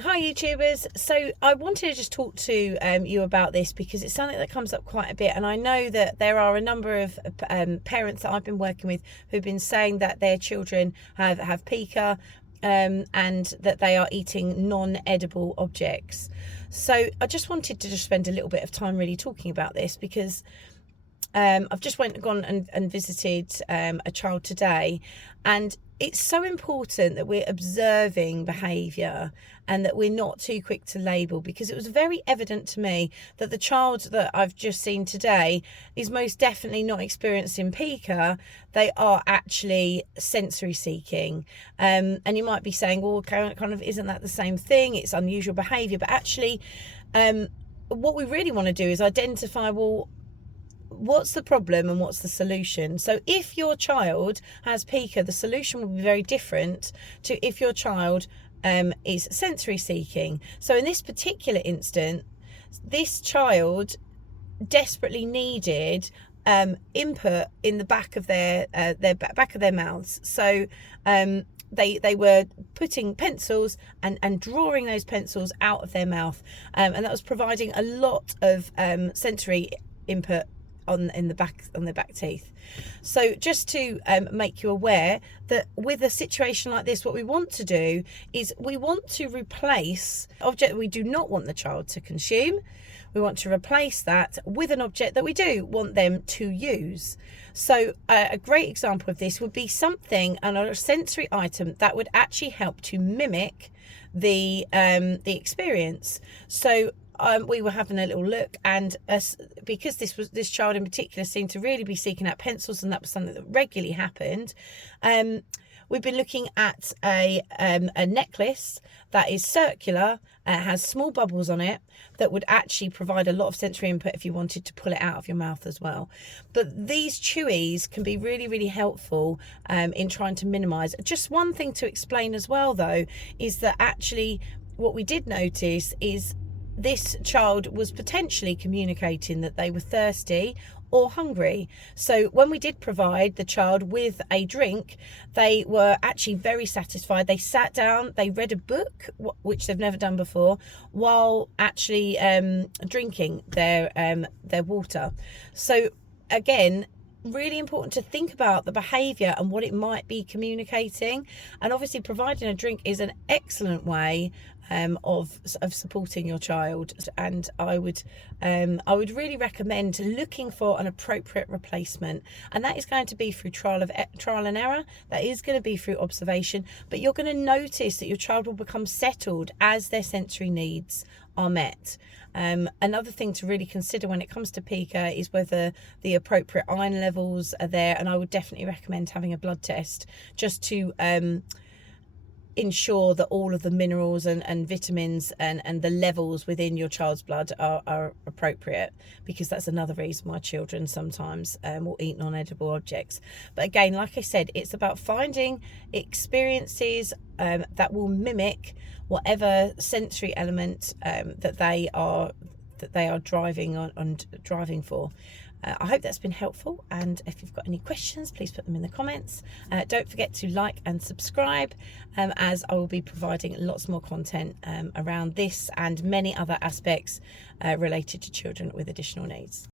Hi YouTubers. So I wanted to just talk to you about this because it's something that comes up quite a bit, and I know that there are a number of parents that I've been working with who've been saying that their children have pica, and that they are eating non-edible objects. So I just wanted to just spend a little bit of time really talking about this because I've just gone and visited a child today, and it's so important that we're observing behaviour and that we're not too quick to label, because it was very evident to me that the child that I've just seen today is most definitely not experiencing pica. They are actually sensory seeking, and you might be saying, well, kind of, isn't that the same thing? It's unusual behaviour, but actually what we really want to do is identify, well, what's the problem and what's the solution. So if your child has pica, the solution will be very different to if your child is sensory seeking. So in this particular instance, this child desperately needed input in the back of their back of their mouths. So they were putting pencils and drawing those pencils out of their mouth, and that was providing a lot of sensory input on their back teeth. So just to make you aware that with a situation like this, what we want to do is we want to replace object that we do not want the child to consume. We want to replace that with an object that we do want them to use. So a great example of this would be something, a sensory item that would actually help to mimic the experience. So we were having a little look, and because this child in particular seemed to really be seeking out pencils, and that was something that regularly happened. We've been looking at a necklace that is circular, has small bubbles on it, that would actually provide a lot of sensory input if you wanted to pull it out of your mouth as well. But these chewies can be really, really helpful in trying to minimise. Just one thing to explain as well, though, is that actually what we did notice is this child was potentially communicating that they were thirsty or hungry. So when we did provide the child with a drink, they were actually very satisfied. They sat down, they read a book, which they've never done before, while actually drinking their water. So again, really important to think about the behaviour and what it might be communicating, and obviously providing a drink is an excellent way of supporting your child. And I would really recommend looking for an appropriate replacement, and that is going to be through trial and error. That is going to be through observation, but you're going to notice that your child will become settled as their sensory needs are met. Another thing to really consider when it comes to pica is whether the appropriate iron levels are there, and I would definitely recommend having a blood test just to ensure that all of the minerals and vitamins and the levels within your child's blood are appropriate, because that's another reason why children sometimes will eat non-edible objects. But again, like I said, it's about finding experiences that will mimic whatever sensory element that they are driving on and driving for. I hope that's been helpful, and if you've got any questions, please put them in the comments. Don't forget to like and subscribe, as I will be providing lots more content around this and many other aspects related to children with additional needs.